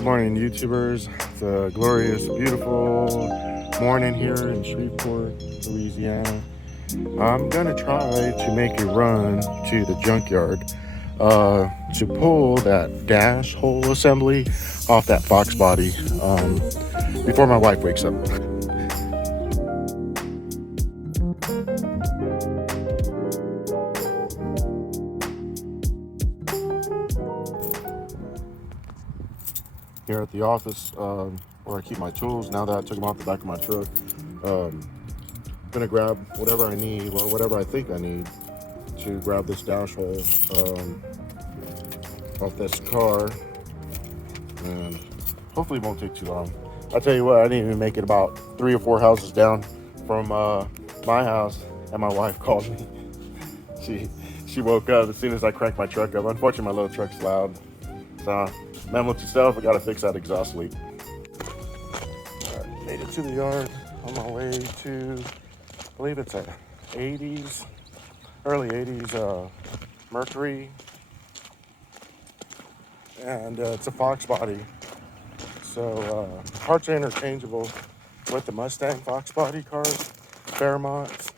Good morning, YouTubers. It's a glorious, beautiful morning here in Shreveport, Louisiana. I'm gonna try to make a run to the junkyard to pull that dash hole assembly off that Foxbody before my wife wakes up. Here at the office where I keep my tools, now that I took them off the back of my truck, I'm gonna grab whatever I need or whatever I think I need to grab this dash hole off this car, and hopefully it won't take too long. I'll tell you what, I didn't even make it about 3 or 4 houses down from my house, and my wife called me. She woke up as soon as I cranked my truck up. Unfortunately, my little truck's loud. So, memo to self, I gotta fix that exhaust leak. All right, made it to the yard on my way to, I believe it's a 80s, early 80s Mercury, and it's a Foxbody. So parts are interchangeable with the Mustang Foxbody cars, Fairmont.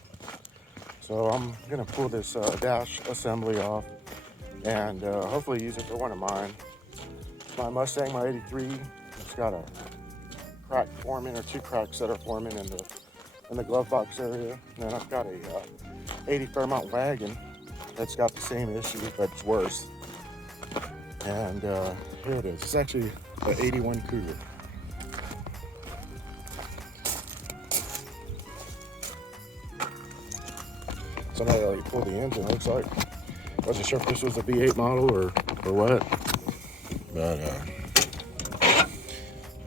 So I'm gonna pull this dash assembly off and hopefully use it for one of mine. My Mustang, my 83, it's got a crack forming, or 2 cracks that are forming in the glove box area. And then I've got a 80 Fairmont wagon that's got the same issue, but it's worse. And here it is. It's actually an 81 Cougar. Somebody already pulled the engine, looks like. Wasn't sure if this was a V8 model or what, but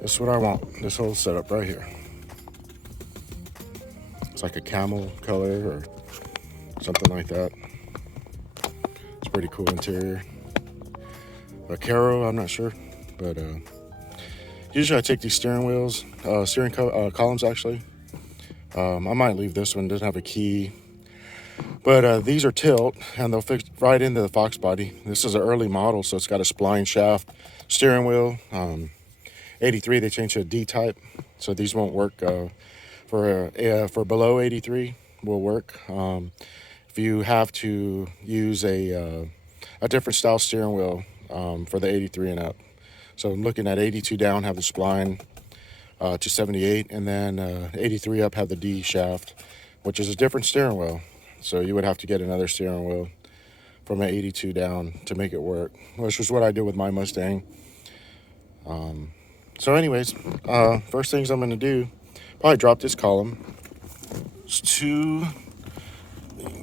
this is what I want, this whole setup right here. It's like a camel color or something like that. It's pretty cool interior. A Caro, I'm not sure, but usually I take these steering wheels, columns actually. I might leave this one, doesn't have a key. But these are tilt, and they'll fit right into the Foxbody. This is an early model, so it's got a spline shaft steering wheel. 83, they changed to a D-type, so these won't work for below 83. Will work. If you have to use a different style steering wheel for the 83 and up. So I'm looking at 82 down, have the spline to 78, and then 83 up have the D shaft, which is a different steering wheel. So you would have to get another steering wheel from an 82 down to make it work, which is what I did with my Mustang. So anyways, first things I'm going to do, probably drop this column.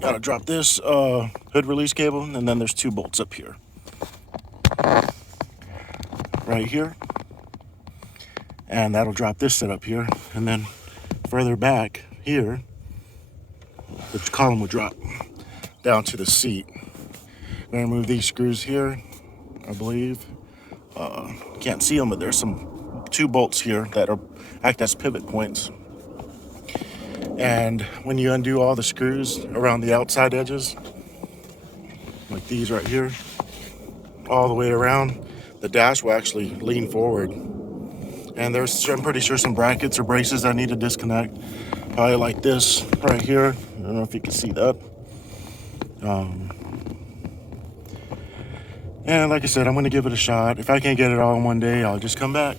Gotta drop this hood release cable, and then there's 2 bolts up here. Right here. And that'll drop this set up here. And then further back here, the column will drop down to the seat. I'm gonna remove these screws here, I believe. Can't see them, but there's 2 bolts here that act as pivot points. And when you undo all the screws around the outside edges, like these right here, all the way around, the dash will actually lean forward. And I'm pretty sure some brackets or braces I need to disconnect. Probably like this right here. I don't know if you can see that. And like I said, I'm going to give it a shot. If I can't get it all in one day, I'll just come back.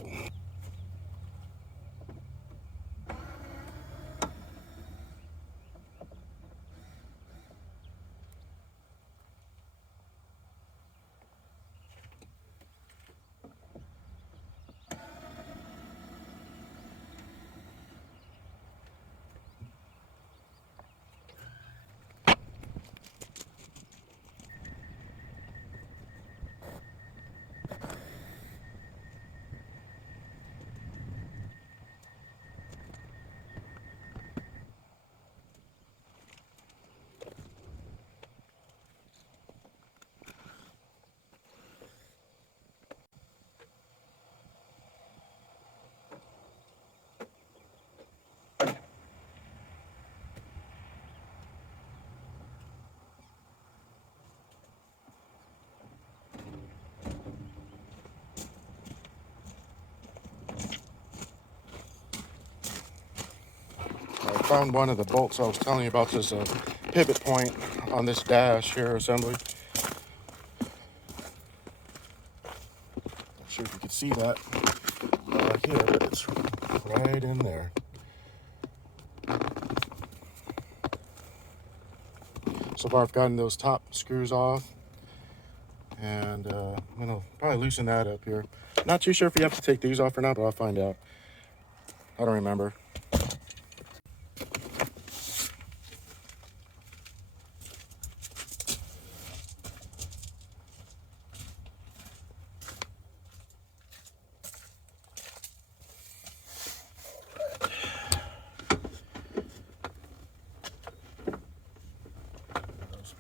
found one of the bolts I was telling you about, this pivot point on this dash here assembly. Not sure if you can see that here, but it's right in there. So far I've gotten those top screws off, and I'm gonna probably loosen that up here. Not too sure if you have to take these off or not, but I'll find out. I don't remember.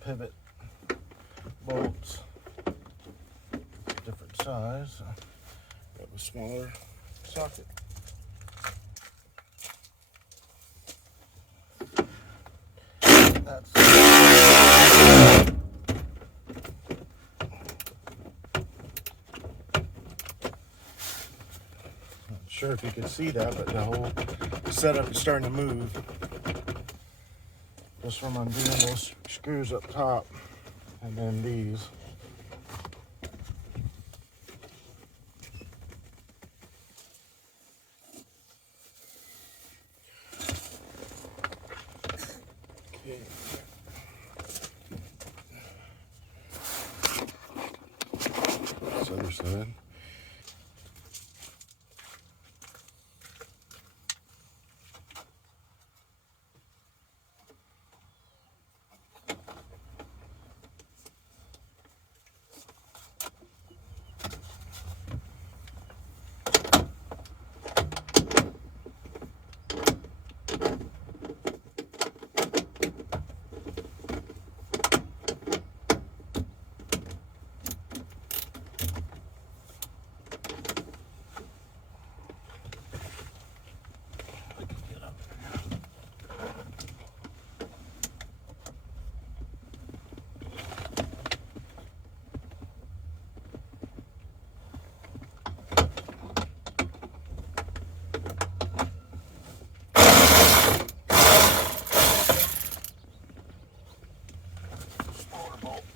Pivot bolts, different size. Got a smaller socket. That's not sure if you can see that, but the whole setup is starting to move. Just from undoing those screws up top, and then these. Okay. This other side.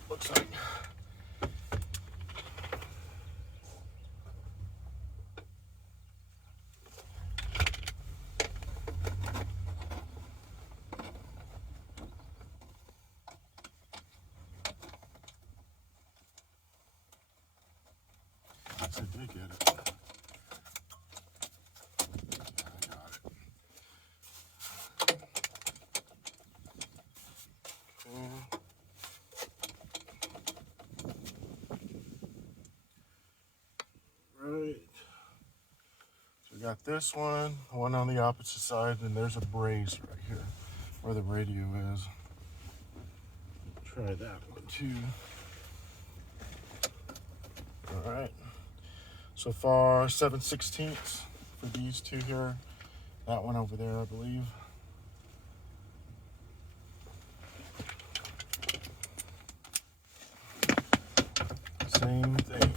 Looks like. That's a dig at it. I got it. Right. So we got this one on the opposite side, and there's a brace right here where the radio is. Try that one too. All right. So far, 7/16 for these two here. That one over there, I believe. Same thing.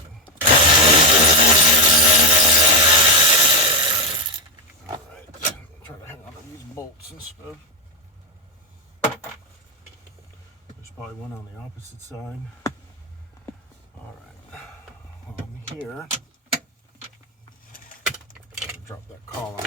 All right. Try to hang on to these bolts instead. There's probably one on the opposite side. All right. On here. Drop that column.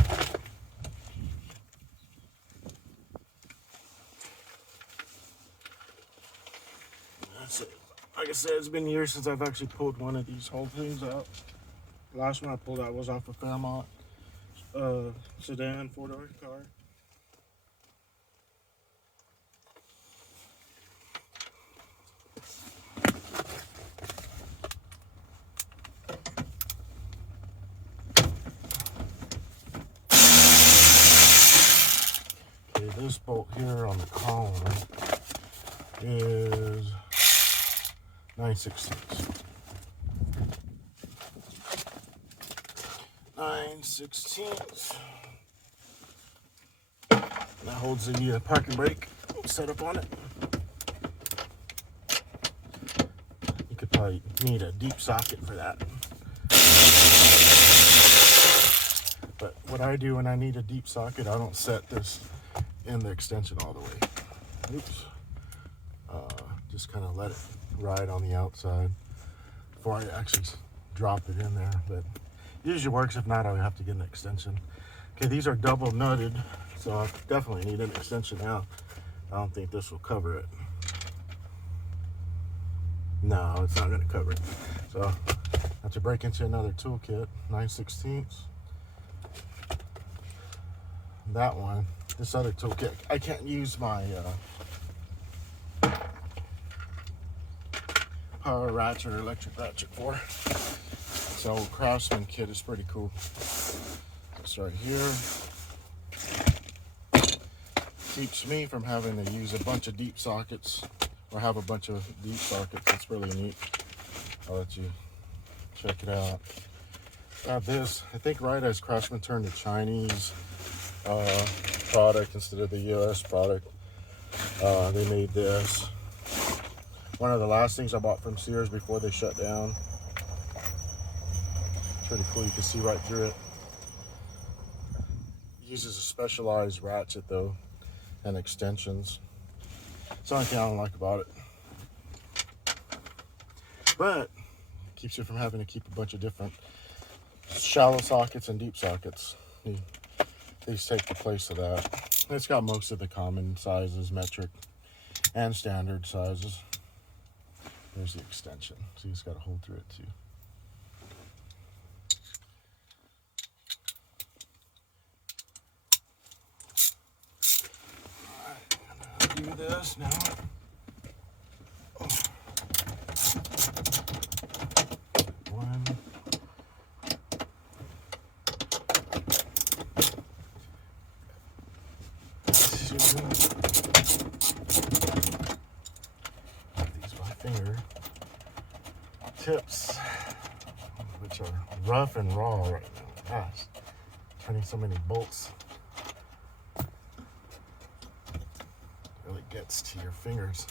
That's it. Like I said, it's been years since I've actually pulled one of these whole things out. The last one I pulled out was off a Fairmont sedan 4-door car. This bolt here on the column is 9/16. 9/16. That holds the parking brake set up on it. You could probably need a deep socket for that. But what I do when I need a deep socket, I don't set this in the extension all the way. Oops. Just kind of let it ride on the outside before I actually drop it in there, but it usually works. If not, I would have to get an extension. Okay, these are double nutted, so I definitely need an extension now. I don't think this will cover it. No, it's not going to cover it. So I have to break into another toolkit, 9/16. That one, this other toolkit, I can't use my power ratchet or electric ratchet for. So Craftsman kit is pretty cool. It's right here. Keeps me from having to use a bunch of deep sockets or have a bunch of deep sockets. It's really neat. I'll let you check it out. Got this, I think right as Craftsman turned to Chinese product instead of the US product, they made this. One of the last things I bought from Sears before they shut down. Pretty cool, you can see right through it. It uses a specialized ratchet though, and extensions. It's the only thing I don't like about it. But keeps you from having to keep a bunch of different shallow sockets and deep sockets. These take the place of that. It's got most of the common sizes, metric and standard sizes. There's the extension. So you just got to hold through it too. Alright, I'm gonna do this now. One. These my finger tips, which are rough and raw right now. Gosh, turning so many bolts really gets to your fingers.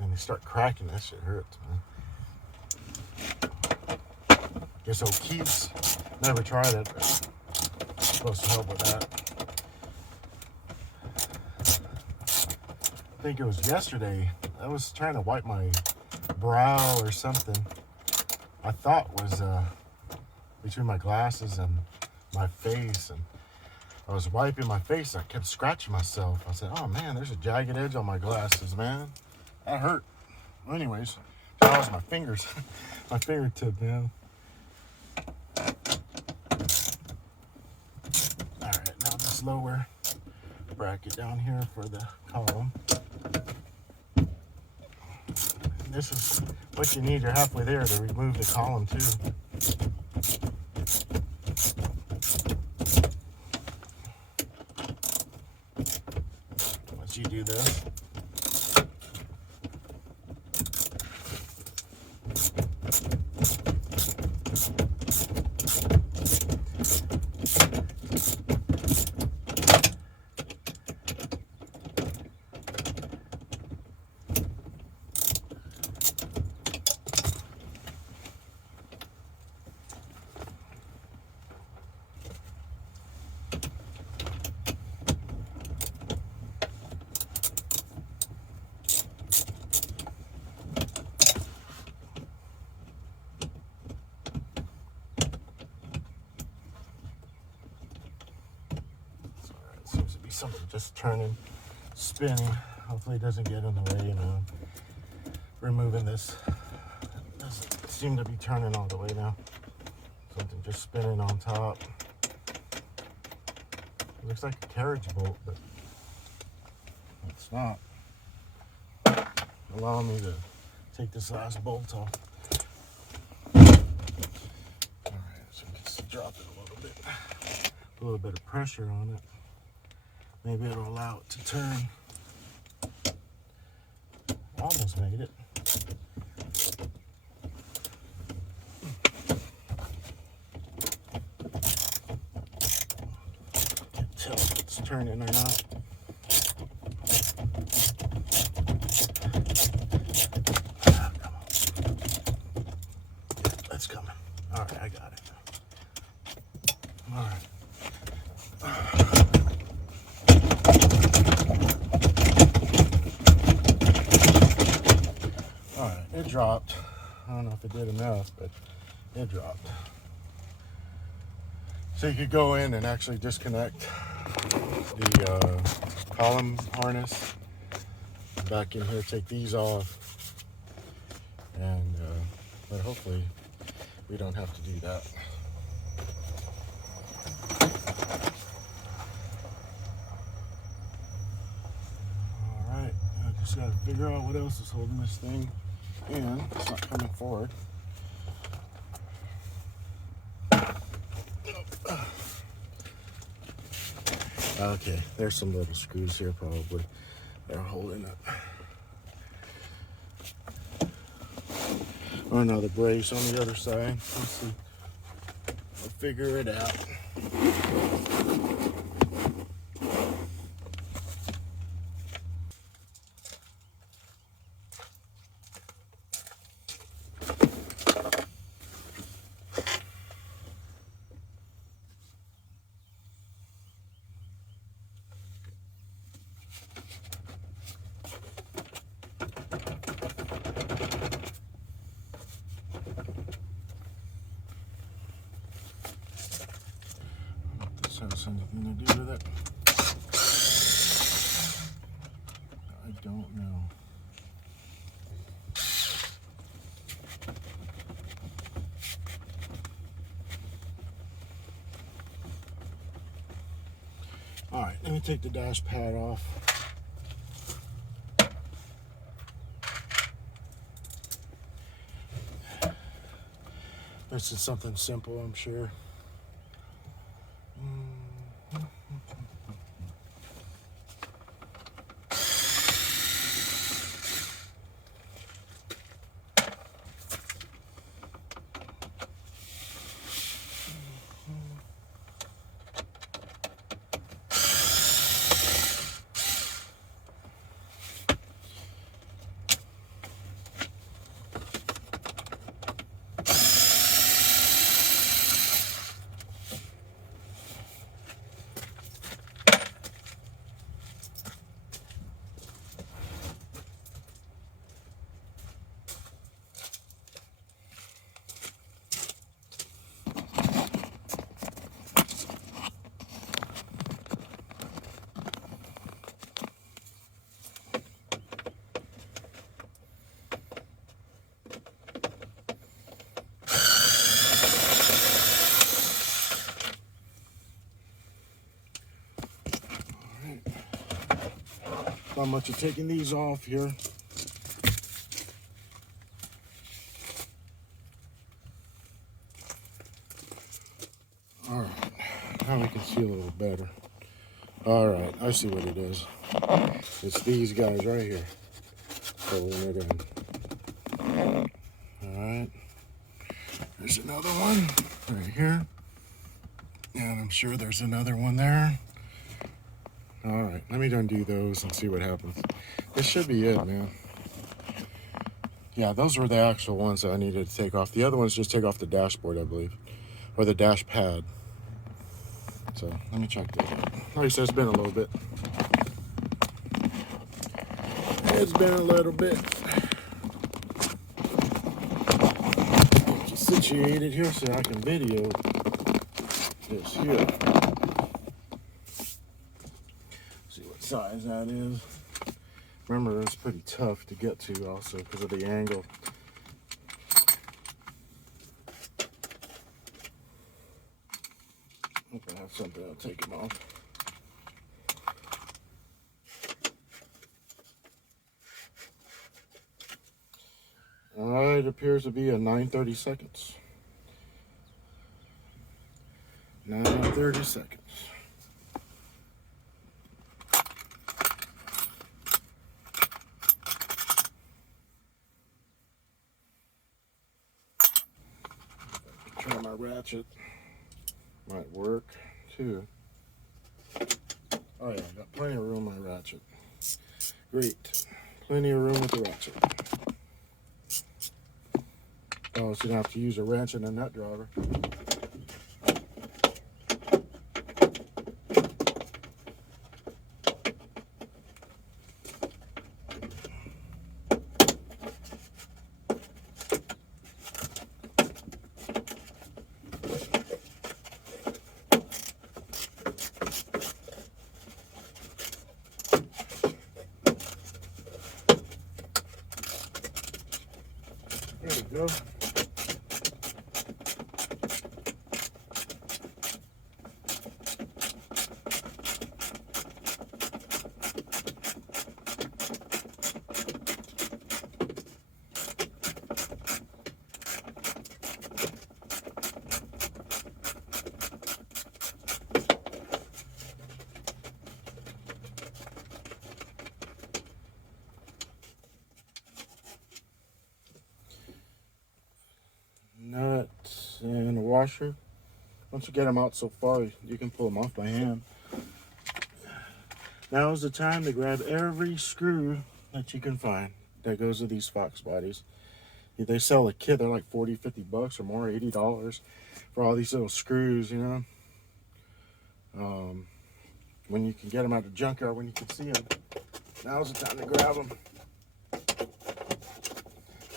And you start cracking, that shit hurts, man. Guess O'Keefe's, never tried it, but it's supposed to help with that. I think it was yesterday, I was trying to wipe my brow or something. I thought was between my glasses and my face, and I was wiping my face. I kept scratching myself. I said, oh man, there's a jagged edge on my glasses, man. That hurt. Well, anyways, that was my fingers, my fingertip, man. All right, now this lower bracket down here for the column. And this is what you need. You're halfway there to remove the column too. Once you do this, something just turning, spinning. Hopefully it doesn't get in the way, you know. Removing this. It doesn't seem to be turning all the way now. Something just spinning on top. It looks like a carriage bolt, but it's not. Allow me to take this last bolt off. Alright, so just drop it a little bit. A little bit of pressure on it. Maybe it'll allow it to turn. Almost made it. Can't tell if it's turning or not. Come on. Yeah, it's coming. All right, I got it. All right. Alright, it dropped. I don't know if it did enough, but it dropped. So you could go in and actually disconnect the column harness. Back in here, take these off. And, but hopefully we don't have to do that. Alright, I just gotta figure out what else is holding this thing in. It's not coming forward. Okay, there's some little screws here probably. They're holding it. Oh, another brace on the other side. Let's see. I'll figure it out. Has anything to do with it? I don't know. All right, let me take the dash pad off. This is something simple, I'm sure. Not much of taking these off here. All right, now we can see a little better. All right, I see what it is. It's these guys right here holding it in. All right, there's another one right here, and I'm sure there's another one there. All right, let me undo those and see what happens. This should be it, man. Yeah, those were the actual ones that I needed to take off. The other ones just take off the dashboard, I believe, or the dash pad. So let me check this out. Like I said, it's been a little bit. It's been a little bit. Just situated here so I can video this here. Size that is. Remember, it's pretty tough to get to also because of the angle. If I have something, I'll take them off. Alright, it appears to be a 9:30 seconds. 9:30 seconds. Try my ratchet. Might work too. Oh yeah, I got plenty of room on my ratchet. Great. Plenty of room with the ratchet. Oh, so you don't have to use a wrench and a nut driver. There we go. Nuts and a washer. Once you get them out so far, you can pull them off by hand. Now is the time to grab every screw that you can find that goes with these Foxbodies. They sell a kit, they're like 40, 50 bucks or more, $80 for all these little screws, you know. When you can get them out of the junkyard, when you can see them, now's the time to grab them.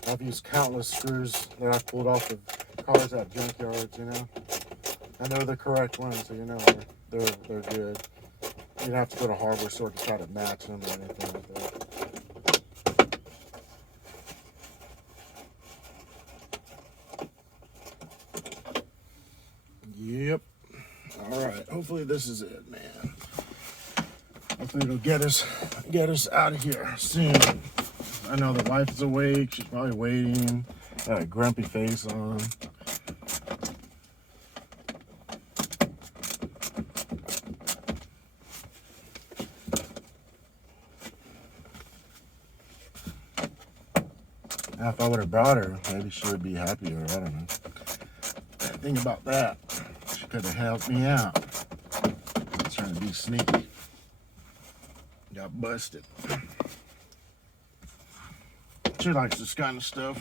I've used countless screws that I've pulled off of cars at junkyards, you know. I know the correct ones, so you know they're good. You don't have to go to hardware store to try to match them or anything like that. Yep. All right. Hopefully this is it, man. Hopefully it'll get us out of here soon. I know the wife is awake. She's probably waiting. Got a grumpy face on. Now, if I would have brought her, maybe she would be happier. I don't know. Think about that. She could have helped me out. Trying to be sneaky. Got busted. She likes this kind of stuff.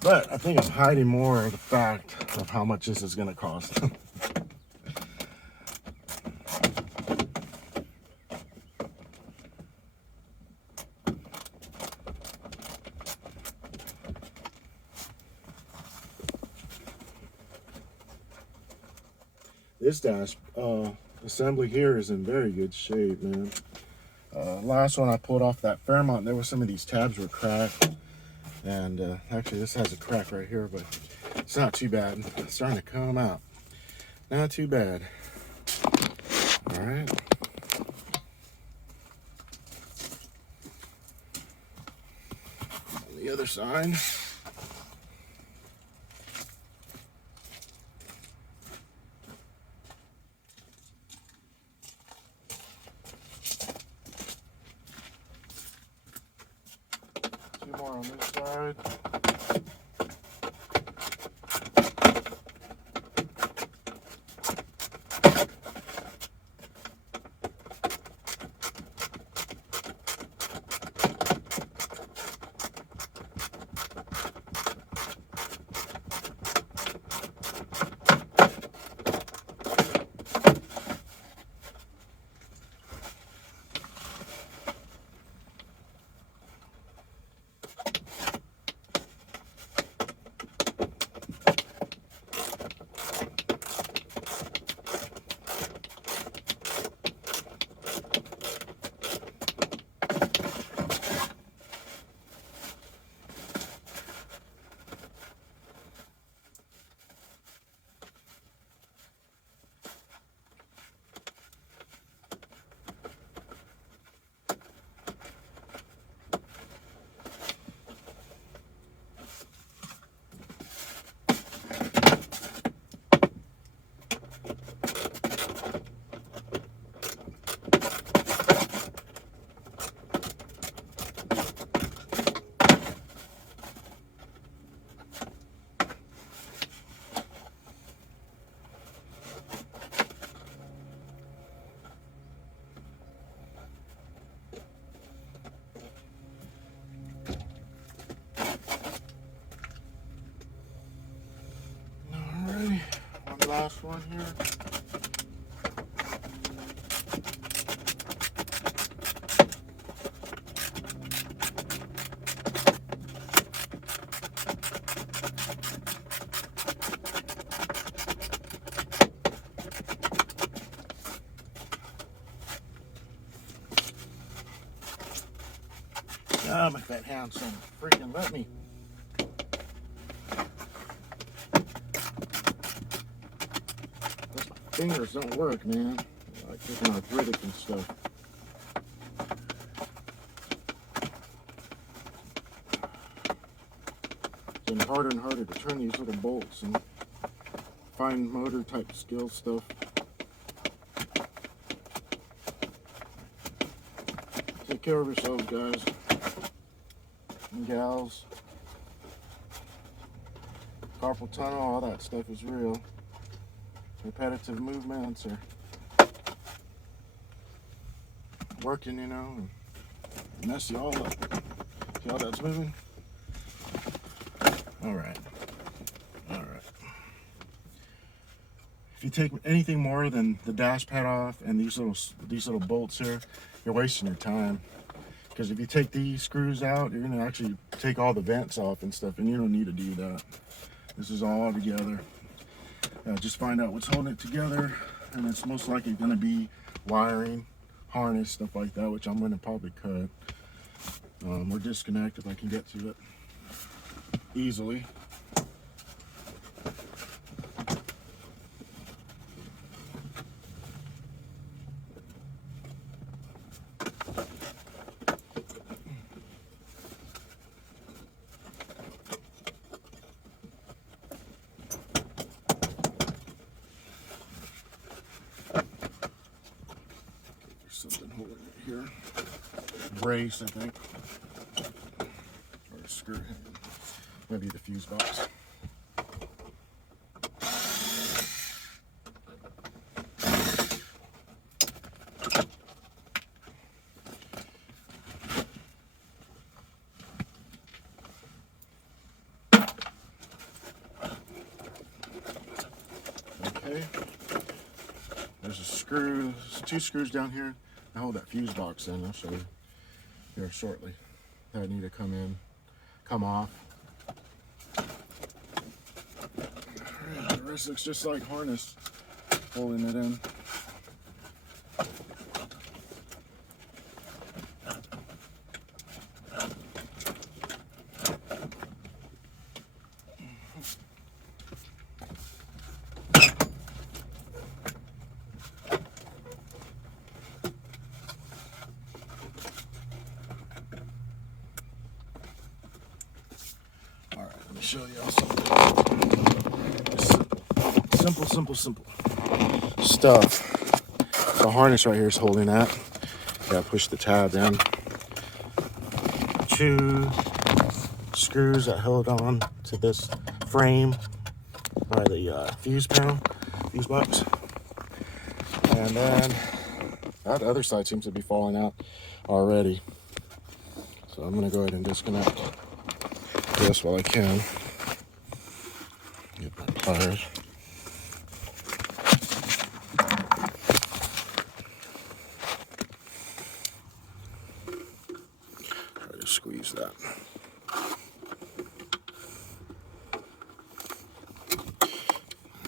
But I think I'm hiding more of the fact of how much this is going to cost. This dash assembly here is in very good shape, man. Last one I pulled off that Fairmont, there were some of these tabs were cracked. And actually this has a crack right here, but it's not too bad. It's starting to come out. Not too bad. All right. On the other side. More on this side. Last one here. Ah, my fat hand's so freaking let me. Those fingers don't work, man. Like freaking arthritic and stuff. It's getting harder and harder to turn these little bolts and fine motor type skill stuff. Take care of yourselves, guys and gals. Carpal tunnel, all that stuff is real. Repetitive movements are working, you know, and mess you all up. See how that's moving? All right. If you take anything more than the dash pad off and these little bolts here, you're wasting your time. Because if you take these screws out, you're gonna actually take all the vents off and stuff, and you don't need to do that. This is all together. Just find out what's holding it together, and it's most likely gonna be wiring, harness, stuff like that, which I'm gonna probably cut or disconnect if I can get to it easily. Something holding it here. Brace, I think. Or a screw. Maybe the fuse box. Okay. There's a screw. There's 2 screws down here. I hold that fuse box in. I'll show you here shortly. That need to come off. Alright, the rest looks just like harness, holding it in. Let me show you something. Simple stuff. The harness right here is holding that. Gotta push the tab in. 2 screws that held on to this frame by the fuse box. And then that other side seems to be falling out already. So I'm gonna go ahead and disconnect this while I can. Get my pliers. Try to squeeze that.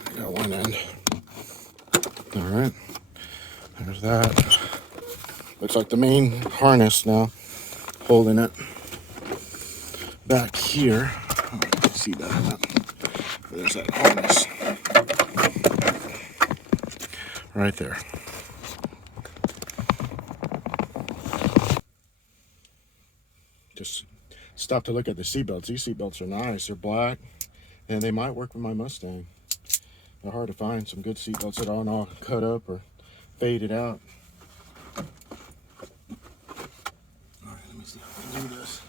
I got one end. All right, there's that. Looks like the main harness now, holding it back here. Oh, you can see that or not. There's that harness right there. Just stop to look at the seatbelts. These seatbelts are nice. They're black, and they might work with my Mustang. They're hard to find some good seatbelts that aren't all cut up or faded out. All right, let me see how I can do this.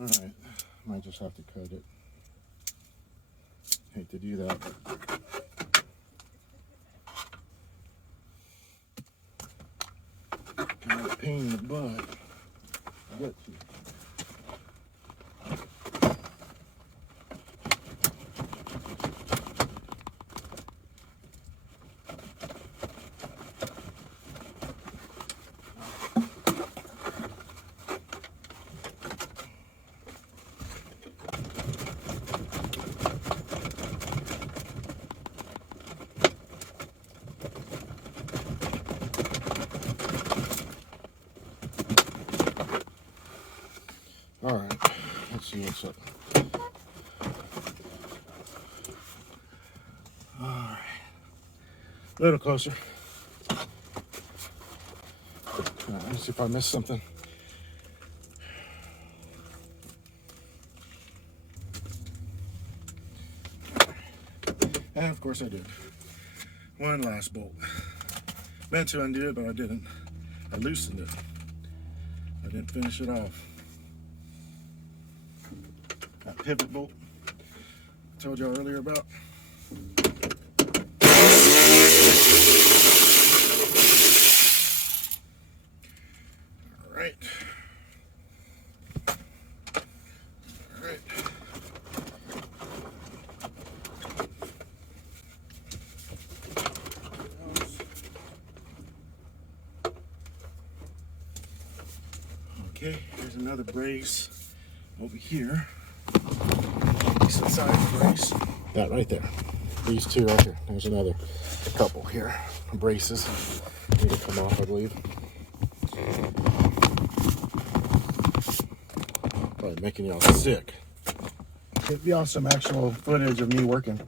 All right, might just have to cut it. Hate to do that, but kind of a pain in the butt. I get to. see what's up. All right, a little closer. Let me see if I missed something. And of course I did. One last bolt. Meant to undo it, but I didn't. I loosened it. I didn't finish it off. That pivot bolt I told y'all earlier about. All right. All right. Okay, here's another brace over here. Decent size brace. That right there. These two right here. There's another couple here. Braces. Need to come off, I believe. Probably making y'all sick. Give y'all some actual footage of me working.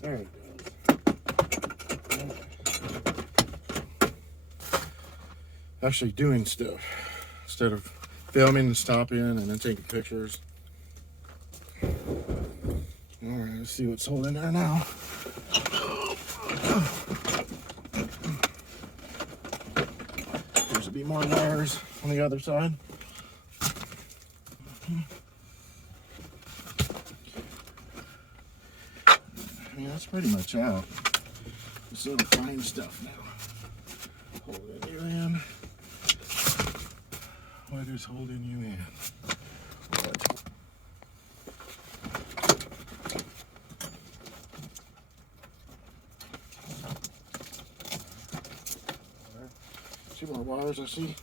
There it goes. Actually doing stuff instead of filming and stopping and then taking pictures. All right, let's see what's holding there now. There's to be more wires on the other side. I mean, that's pretty much out. Just sort of fine stuff now. Holding you in. What is holding you in? Two more wires I see.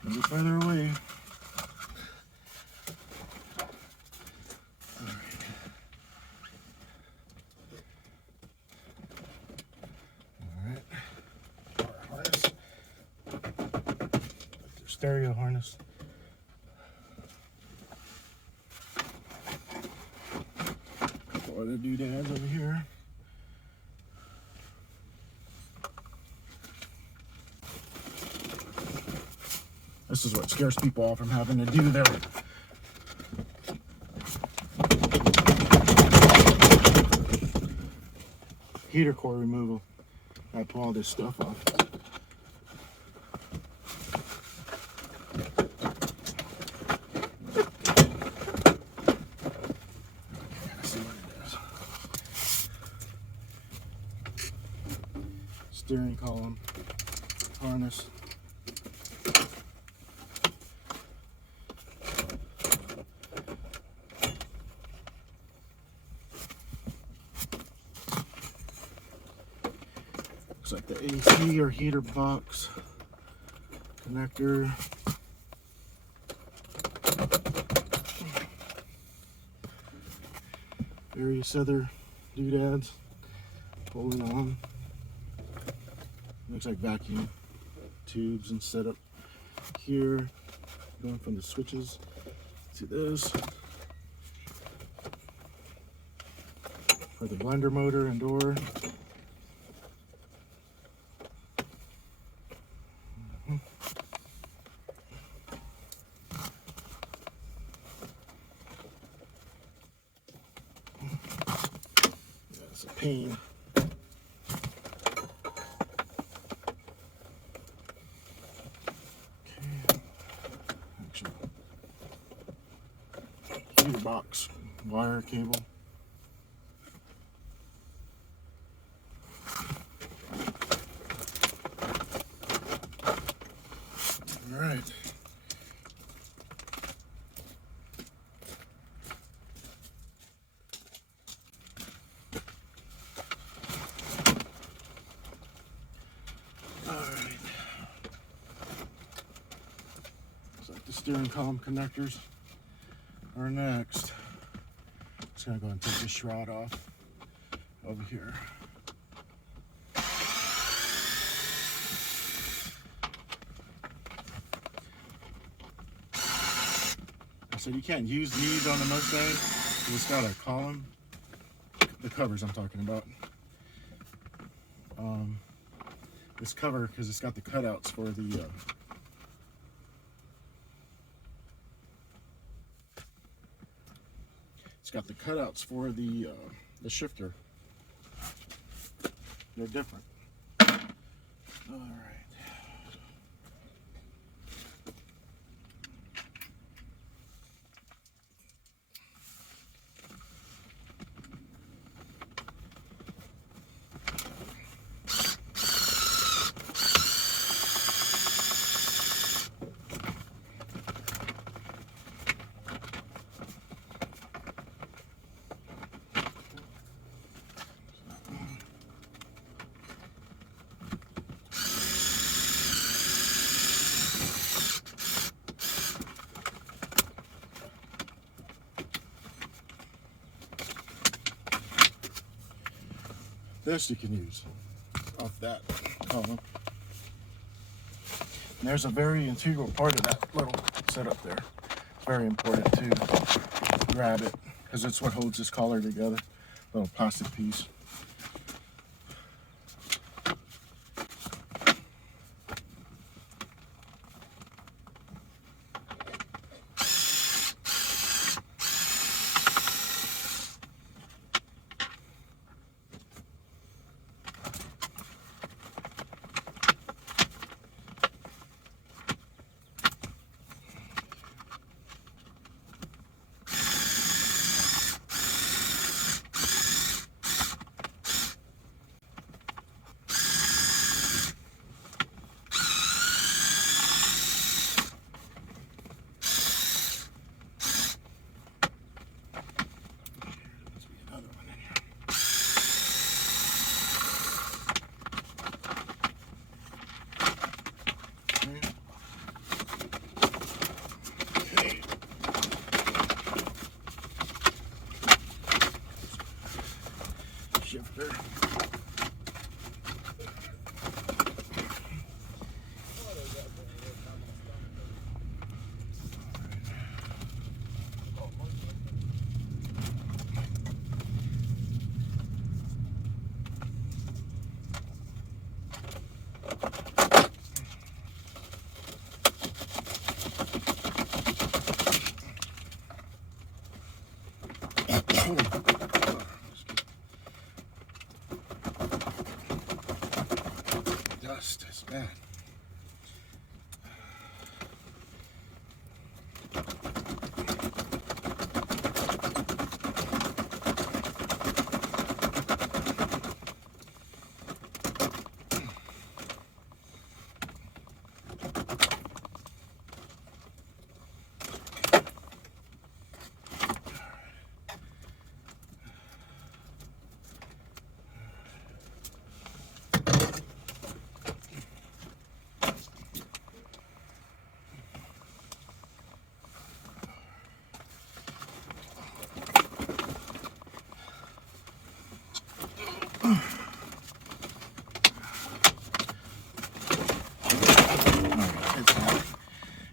A little further away. Stereo harness. Couple other doodads over here. This is what scares people off from having to do their heater core removal. I pull all this stuff off. Steering column, harness. Looks like the AC or heater box connector. Various other doodads holding on. Looks like vacuum tubes and setup here. Going from the switches to this. For the blender motor and door. That's a pain. Heater box, wire, cable. All right. steering column connectors are next. Just gonna go and take the shroud off over here. I said you can't use these on the Mustang because it's got a column. The covers I'm talking about. This cover, because it's got the cutouts for the the shifter. They're different. All right. This you can use off that column. And there's a very integral part of that little setup there. It's very important to grab it because it's what holds this collar together. Little plastic piece. Shifter. Dust is bad.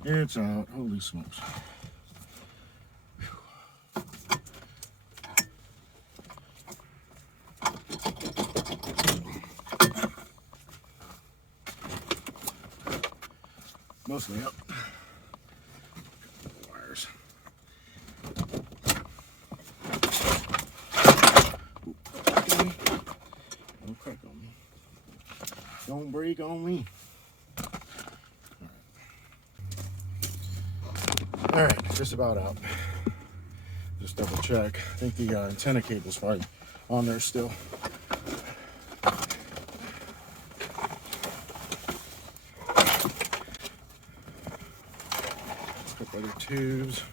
It's out. Holy smokes. Mostly up. Wires. Don't crack on me. Don't break on me. All right, just about out. Just double check. I think the antenna cable's probably on there still. A couple other tubes.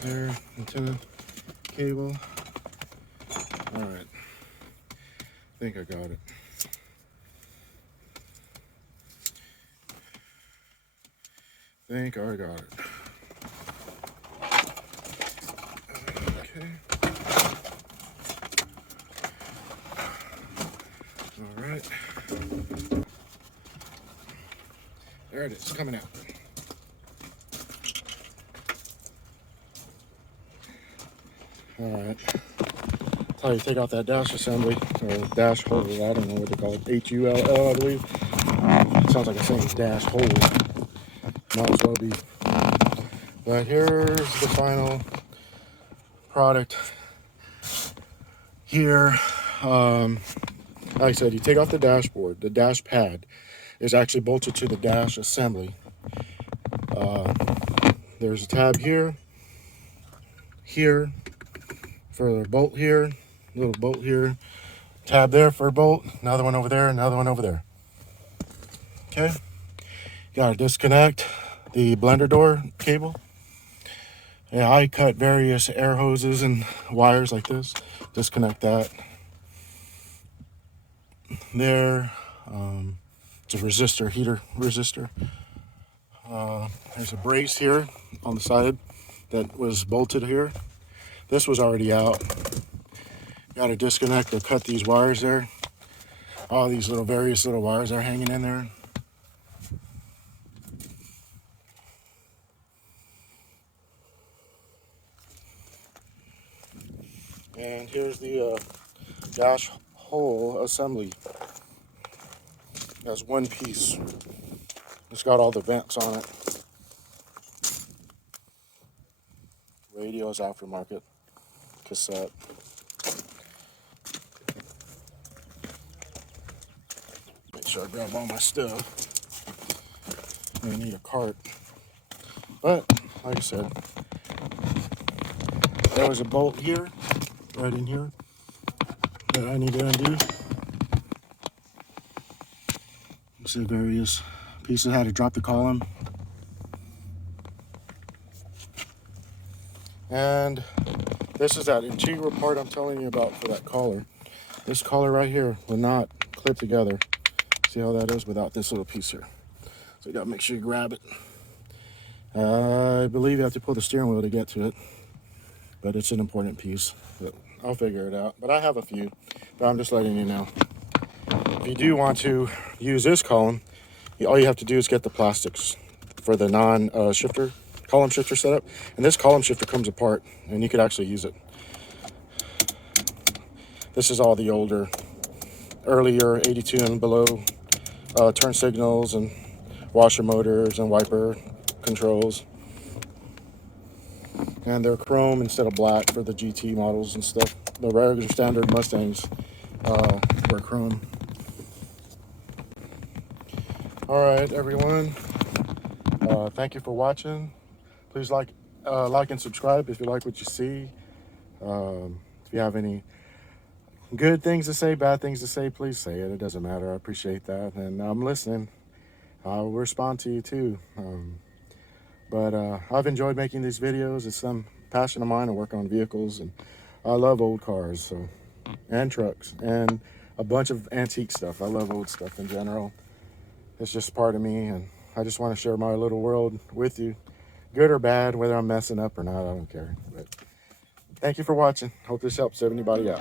There, antenna cable. All right, I think I got it. think I got it. Okay. All right. There it is, coming out. All right. That's how you take out that dash assembly, or dash hole. I don't know what they call it. H-U-L-L, I believe. It sounds like I'm saying dash hole. Might as well be. But here's the final product. Here, like I said, you take off the dashboard. The dash pad is actually bolted to the dash assembly. There's a tab here, for a bolt here, little bolt here, tab there for a bolt, another one over there, another one over there. Okay, gotta disconnect the blender door cable. Yeah, I cut various air hoses and wires like this. Disconnect that. There, it's a resistor, heater resistor. There's a brace here on the side that was bolted here. This was already out. Got to disconnect or cut these wires there. All these various little wires are hanging in there. And here's the dash hole assembly. That's one piece. It's got all the vents on it. Radio's aftermarket. Cassette. Make sure I grab all my stuff. I need a cart. But, like I said, there was a bolt here, right in here, that I need to undo. You see various pieces. I had to drop the column. And this is that integral part I'm telling you about for that collar. This collar right here will not clip together. See how that is without this little piece here. So you gotta make sure you grab it. I believe you have to pull the steering wheel to get to it, but it's an important piece. But I'll figure it out. But I have a few, but I'm just letting you know. If you do want to use this column, all you have to do is get the plastics for the non-shifter column shifter setup, and this column shifter comes apart, and you could actually use it. This is all the earlier 82 and below turn signals and washer motors and wiper controls, and they're chrome instead of black for the GT models and stuff. The regular standard Mustangs were chrome. All right, everyone. Thank you for watching. Please like and subscribe if you like what you see. If you have any good things to say, bad things to say, please say it. It doesn't matter. I appreciate that. And I'm listening. I'll respond to you too. But I've enjoyed making these videos. It's some passion of mine to work on vehicles. And I love old cars and trucks and a bunch of antique stuff. I love old stuff in general. It's just part of me. And I just want to share my little world with you. Good or bad, whether I'm messing up or not, I don't care. But thank you for watching. Hope this helps anybody out.